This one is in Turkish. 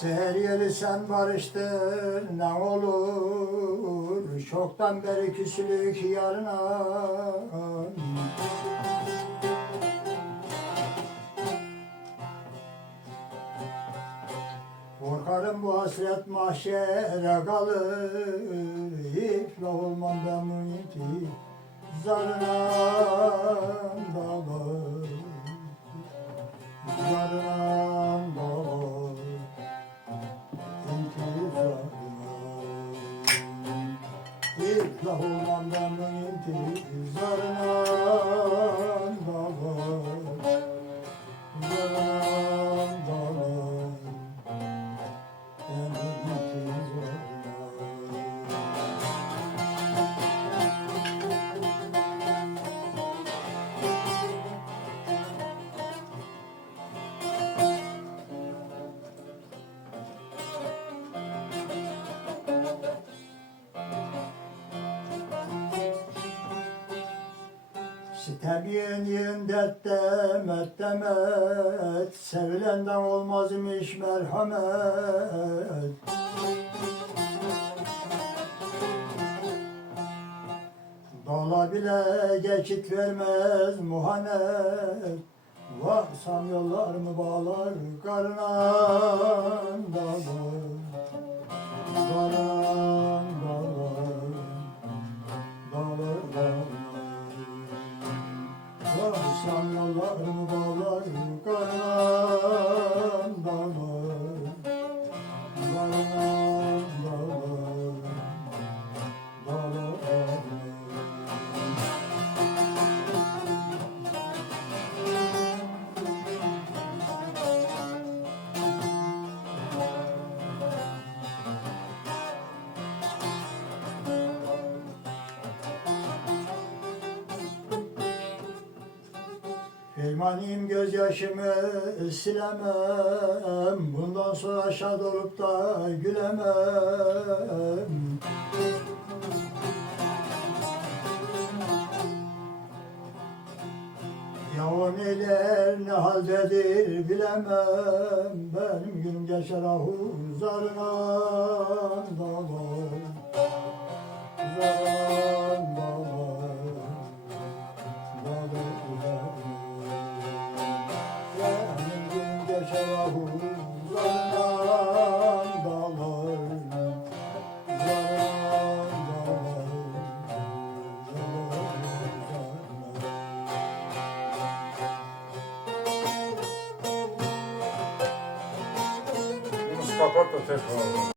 Seher yeri sen barıştır ne olur? Çoktan beri küsülük yarına. Korkarım bu hasret mahşere kalır. İflah olmam ben mühiti Zarına. Dalır İflah olmam ben mühintizarına Sitem yün dertte mettemet Sevilenden olmazmış merhamet. Dağla bile geçit vermez muhanet. Varsam yollar mı bağlar karına dağlar Dağlar, Varsam yollar mı bağlar Fermaniyim gözyaşımı silemem. Bundan sonra şad olup da gülemem. Ya o neler ne haldedir bilemem. Benim günüm geçer ahu Zarına günüm geçer